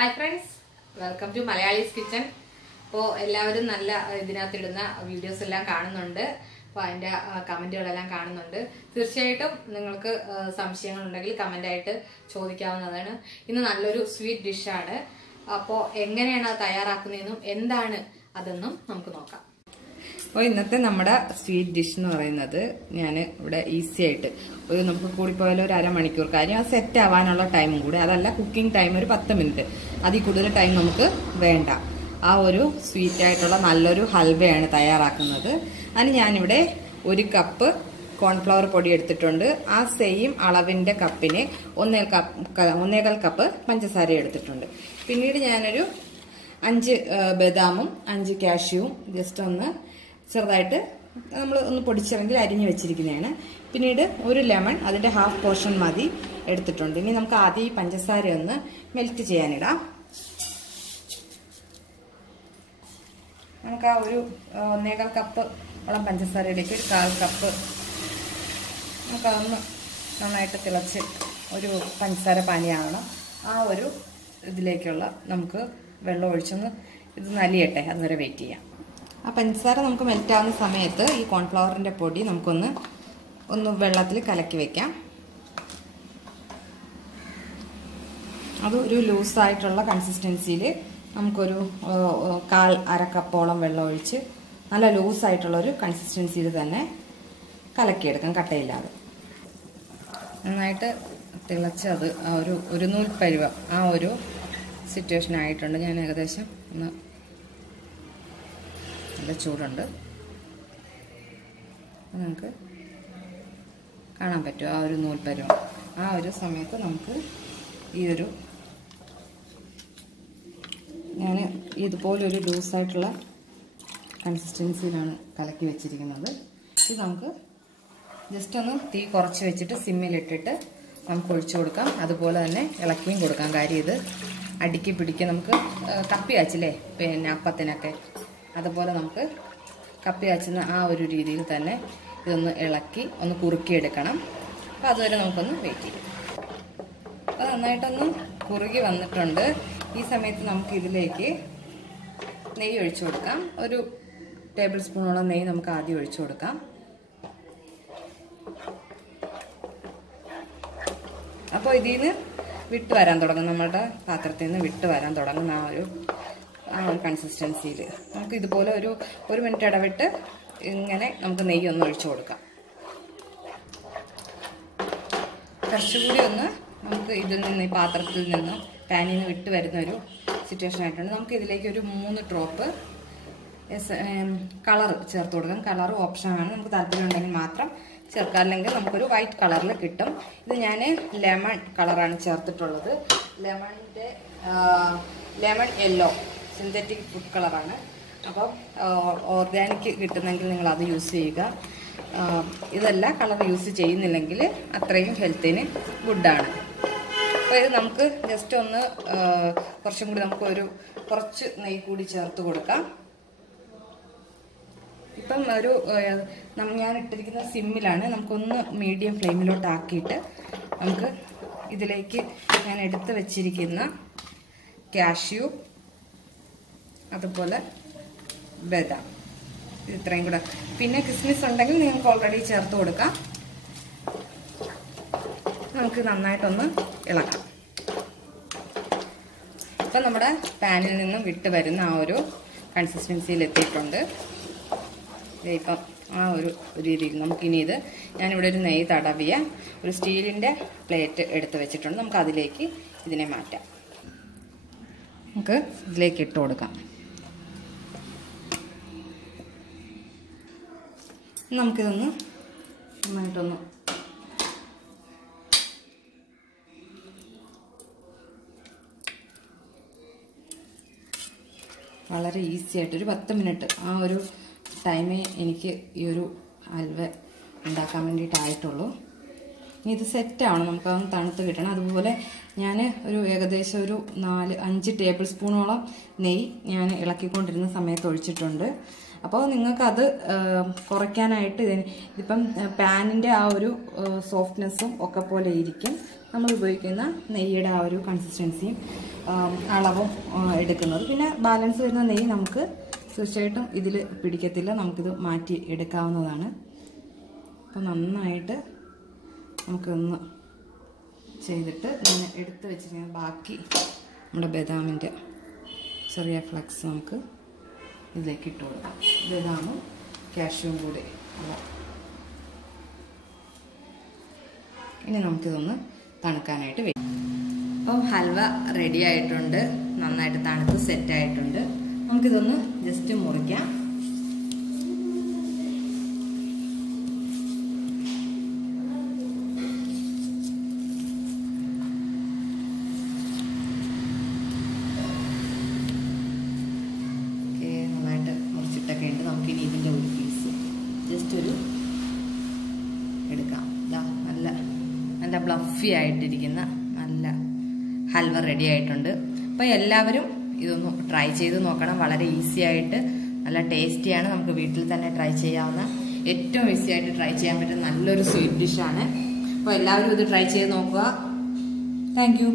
Hi friends, welcome to Malayalees kitchen. അപ്പോൾ എല്ലാവരും നല്ല ഇതിനകത്തിടുന്ന വീഡിയോസ് എല്ലാം കാണുന്നുണ്ട്. അപ്പോൾ അതിന്റെ കമന്റുകളെല്ലാം കാണുന്നുണ്ട്. തീർച്ചയായിട്ടും നിങ്ങൾക്ക് സംശയങ്ങൾ ഉണ്ടെങ്കിൽ കമന്റ് ആയിട്ട് ചോദിക്കാവുന്നതാണ്. ഇന്ന് നല്ലൊരു സ്വീറ്റ് ഡിഷ് ആണ്. അപ്പോൾ എങ്ങനെയാണ് അത് തയ്യാറാക്കുന്നതെന്നും എന്താണ് അതെന്നും നമുക്ക് നോക്കാം. അപ്പോൾ ഇന്നത്തെ നമ്മുടെ സ്വീറ്റ് ഡിഷ് എന്ന് പറയുന്നത് ഞാൻ ഇവിടെ ഈസി ആയിട്ട് നമുക്ക് കൂടിപ്പോയാലും ഒരു അരമണിക്കൂർ കാര്യം അത് സെറ്റ് ആവാനുള്ള ടൈമും കൂടെ, അതല്ല കുക്കിംഗ് ടൈം ഒരു 10 മിനിറ്റ്, അതിൽ കൂടുതൽ ടൈം നമുക്ക് വേണ്ട. ആ ഒരു സ്വീറ്റ് ആയിട്ടുള്ള നല്ലൊരു ഹൽവയാണ് തയ്യാറാക്കുന്നത്. അതിന് ഞാനിവിടെ 1 കപ്പ് കോൺഫ്ലവർ പൊടി എടുത്തിട്ടുണ്ട്. ആ സെയിം അളവിന്റെ കപ്പിന് 1.25 കപ്പ് പഞ്ചസാര എടുത്തിട്ടുണ്ട്. പിന്നീട് ഞാനൊരു 5 ബദാമും 5 കാഷ്യൂവും ജസ്റ്റ് ഒന്ന് ചെറുതായിട്ട് നമ്മൾ ഒന്ന് പൊടിച്ചിറങ്ങി അരിഞ്ഞു വെച്ചിരിക്കുന്നതാണ്. പിന്നീട് 1 ലെമൺ, അതിന്റെ ഹാഫ് പോർഷൻ മതി എടുത്തിട്ടുണ്ട്. ഇനി നമുക്ക് ആദ്യം ഈ പഞ്ചസാര ഒന്ന് മെൽറ്റ് ചെയ്യാനിടാം. നമുക്ക് ആ ഒരു 1.25 കപ്പ് ഓളം പഞ്ചസാരയിലേക്ക് 1/4 കപ്പ് നമുക്കതൊന്ന് നന്നായിട്ട് തിളച്ച് ഒരു പഞ്ചസാര പാനിയാവണം. ആ ഒരു ഇതിലേക്കുള്ള നമുക്ക് വെള്ളം ഒഴിച്ചൊന്ന് ഇത് നലിയട്ടെ, അതുവരെ വെയിറ്റ് ചെയ്യാം. ആ പഞ്ചസാര നമുക്ക് മെൽറ്റ് ആവുന്ന സമയത്ത് ഈ കോൺഫ്ലവറിന്റെ പൊടി നമുക്കൊന്ന് വെള്ളത്തിൽ കലക്കി വെക്കാം. അത് ഒരു ലൂസായിട്ടുള്ള കൺസിസ്റ്റൻസിയിൽ നമുക്കൊരു 1/4 കപ്പോളം വെള്ളം ഒഴിച്ച് നല്ല ലൂസായിട്ടുള്ളൊരു കൺസിസ്റ്റൻസിയിൽ തന്നെ കലക്കിയെടുക്കാം, കട്ടയില്ലാതെ. നന്നായിട്ട് തിളച്ച് അത് ഒരു നൂൽ പരുവം ആ ഒരു സിറ്റുവേഷൻ ആയിട്ടുണ്ട്. ഞാൻ ഏകദേശം ഒന്ന് നല്ല ചൂടുണ്ട്, നമുക്ക് കാണാൻ പറ്റും ആ ഒരു നൂൽ പരുവം. ആ ഒരു സമയത്ത് നമുക്ക് ഞാൻ ഇതുപോലൊരു ലൂസായിട്ടുള്ള കൺസിസ്റ്റൻസിയിലാണ് കലക്കി വെച്ചിരിക്കുന്നത്. ഇത് നമുക്ക് ജസ്റ്റ് ഒന്ന് തീ കുറച്ച് വെച്ചിട്ട് സിമ്മിലിട്ടിട്ട് നമുക്ക് ഒഴിച്ചു കൊടുക്കാം. അതുപോലെ തന്നെ ഇളക്കിയും കൊടുക്കാം. കാര്യം ഇത് അടുക്കി പിടിക്കുക. നമുക്ക് കപ്പി കാച്ചില്ലേ പിന്നെ അപ്പത്തിനൊക്കെ, അതുപോലെ നമുക്ക് കപ്പി കാച്ചുന്ന ആ ഒരു രീതിയിൽ തന്നെ ഇതൊന്ന് ഇളക്കി ഒന്ന് കുറുക്കിയെടുക്കണം. അപ്പോൾ അതുവരെ നമുക്കൊന്ന് വെയിറ്റ് ചെയ്യാം. അപ്പോൾ നന്നായിട്ടൊന്ന് കുറുകി വന്നിട്ടുണ്ട്. ഈ സമയത്ത് നമുക്ക് ഇതിലേക്ക് നെയ്യ് ഒഴിച്ചു കൊടുക്കാം. 1 ടേബിൾ സ്പൂണോളം നെയ്യ് നമുക്ക് ആദ്യം ഒഴിച്ചു കൊടുക്കാം. അപ്പോൾ ഇതിൽ നിന്ന് വിട്ട് വരാൻ തുടങ്ങും, നമ്മുടെ പാത്രത്തിൽ നിന്ന് വിട്ട് വരാൻ തുടങ്ങുന്ന ആ ഒരു കൺസിസ്റ്റൻസിയിൽ നമുക്ക് ഇതുപോലെ ഒരു മിനിറ്റ് ഇടവിട്ട് ഇങ്ങനെ നമുക്ക് നെയ്യ് ഒന്ന് ഒഴിച്ചു കൊടുക്കാം. കുറച്ചുകൂടി ഒന്ന് നമുക്ക് ഇതിൽ നിന്ന് ഈ പാത്രത്തിൽ നിന്ന് പാനിൽ നിന്ന് വിട്ട് വരുന്ന ഒരു സിറ്റുവേഷൻ ആയിട്ടുണ്ട്. നമുക്ക് ഇതിലേക്ക് ഒരു 3 ഡ്രോപ്പ് കളർ ചേർത്ത് കൊടുക്കാം. കളർ ഓപ്ഷനാണ്, നമുക്ക് താല്പര്യം ഉണ്ടെങ്കിൽ മാത്രം ചേർക്കാം, അല്ലെങ്കിൽ നമുക്കൊരു വൈറ്റ് കളറിൽ കിട്ടും. ഇത് ഞാൻ ലെമൺ കളറാണ് ചേർത്തിട്ടുള്ളത്. ലെമൺ യെല്ലോ സിന്തറ്റിക് ഫുഡ് കളറാണ്. അപ്പോൾ ഓർഗാനിക് കിട്ടുന്നെങ്കിൽ നിങ്ങൾ അത് യൂസ് ചെയ്യുക. ഇതല്ല കളർ യൂസ് ചെയ്യുന്നില്ലെങ്കിൽ അത്രയും ഹെൽത്തിന് ഗുഡാണ്. അപ്പോൾ ഇത് നമുക്ക് ജസ്റ്റ് ഒന്ന് കുറച്ചും കൂടി നമുക്ക് കുറച്ച് നെയ്യ് കൂടി ചേർത്ത് കൊടുക്കാം. ഇപ്പം ഞാൻ ഇട്ടിരിക്കുന്ന സിമ്മിലാണ്. നമുക്കൊന്ന് മീഡിയം ഫ്ലെയിമിലോട്ട് ആക്കിയിട്ട് നമുക്ക് ഇതിലേക്ക് ഞാൻ എടുത്ത് വെച്ചിരിക്കുന്ന കാഷ്യൂ, അതുപോലെ ബദാം, ഇത്രയും കൂടെ, പിന്നെ കിസ്മിസ് ഉണ്ടെങ്കിൽ നിങ്ങൾക്ക് ഓൾറെഡി ചേർത്ത് കൊടുക്കാം. നമുക്ക് നന്നായിട്ടൊന്ന് ഇളക്കാം. ഇപ്പം നമ്മുടെ പാനിൽ നിന്നും വിട്ട് വരുന്ന ആ ഒരു കൺസിസ്റ്റൻസിയിൽ എത്തിയിട്ടുണ്ട്. ഇപ്പം ആ ഒരു രീതിയിൽ നമുക്കിനി ഇത് ഞാനിവിടെ ഒരു നെയ്യ് തടവിയ ഒരു സ്റ്റീലിൻ്റെ പ്ലേറ്റ് എടുത്ത് വെച്ചിട്ടുണ്ട്. നമുക്ക് അതിലേക്ക് ഇതിനെ മാറ്റാം. നമുക്ക് ഇതിലേക്ക് ഇട്ട് കൊടുക്കാം. നമുക്കിതൊന്ന് നന്നായിട്ടൊന്ന് വളരെ ഈസി ആയിട്ട് ഒരു 10 മിനിറ്റ് ആ ഒരു ടൈമേ എനിക്ക് ഈ ഒരു ഹൽവ ഉണ്ടാക്കാൻ വേണ്ടിയിട്ടായിട്ടുള്ളൂ. ഇനി ഇത് സെറ്റാവണം, നമുക്കതൊന്ന് തണുത്ത് കിട്ടണം. അതുപോലെ ഞാൻ ഏകദേശം ഒരു 4-5 ടേബിൾ സ്പൂണോളം നെയ്യ് ഞാൻ ഇളക്കിക്കൊണ്ടിരുന്ന സമയത്ത് ഒഴിച്ചിട്ടുണ്ട്. അപ്പോൾ നിങ്ങൾക്കത് കുറയ്ക്കാനായിട്ട് ഇതിപ്പം പാനിൻ്റെ ആ ഒരു സോഫ്റ്റ്നെസ്സും ഒക്കെ പോലെ ഇരിക്കും നമ്മൾ ഉപയോഗിക്കുന്ന നെയ്യുടെ ആ ഒരു കൺസിസ്റ്റൻസിയും അളവും എടുക്കുന്നത്. പിന്നെ ബാലൻസ് വരുന്ന നെയ്യ് നമുക്ക് തീർച്ചയായിട്ടും ഇതിൽ പിടിക്കത്തില്ല, നമുക്കിത് മാറ്റി എടുക്കാവുന്നതാണ്. അപ്പോൾ നന്നായിട്ട് നമുക്കൊന്ന് ചെയ്തിട്ട് ഞാൻ എടുത്ത് വെച്ചിരിക്കുന്ന ബാക്കി നമ്മുടെ ബദാമിൻ്റെ ചെറിയ ഫ്ലക്സ് നമുക്ക് ഇതിലേക്ക് ഇട്ട് കൊടുക്കാം. ബദാമും കാഷ്യൂവും കൂടി. ഇനി നമുക്കിതൊന്ന് തണുക്കാനായിട്ട് വെക്കും. അപ്പോൾ ഹൽവ റെഡി ആയിട്ടുണ്ട്, നന്നായിട്ട് തണുത്ത് സെറ്റായിട്ടുണ്ട്. നമുക്കിതൊന്ന് ജസ്റ്റ് മുറിക്കാം. നന്നായിട്ട് മുറിച്ചിട്ടൊക്കെ ഉണ്ട്. നമുക്കിനി ഇതിൻ്റെ ഒരു പീസ് ജസ്റ്റ് ഒരു എടുക്കാം. നല്ല നല്ല ബ്ലഫി ആയിട്ടിരിക്കുന്ന നല്ല ഹൽവ റെഡി ആയിട്ടുണ്ട്. അപ്പോൾ എല്ലാവരും ഇതൊന്ന് ട്രൈ ചെയ്ത് നോക്കണം. വളരെ ഈസി ആയിട്ട് നല്ല ടേസ്റ്റിയാണ്. നമുക്ക് വീട്ടിൽ തന്നെ ട്രൈ ചെയ്യാവുന്ന ഏറ്റവും ഈസി ആയിട്ട് ട്രൈ ചെയ്യാൻ പറ്റുന്ന നല്ലൊരു സ്വീറ്റ് ഡിഷാണ്. അപ്പോൾ എല്ലാവരും ഇത് ട്രൈ ചെയ്ത് നോക്കുക. Thank you.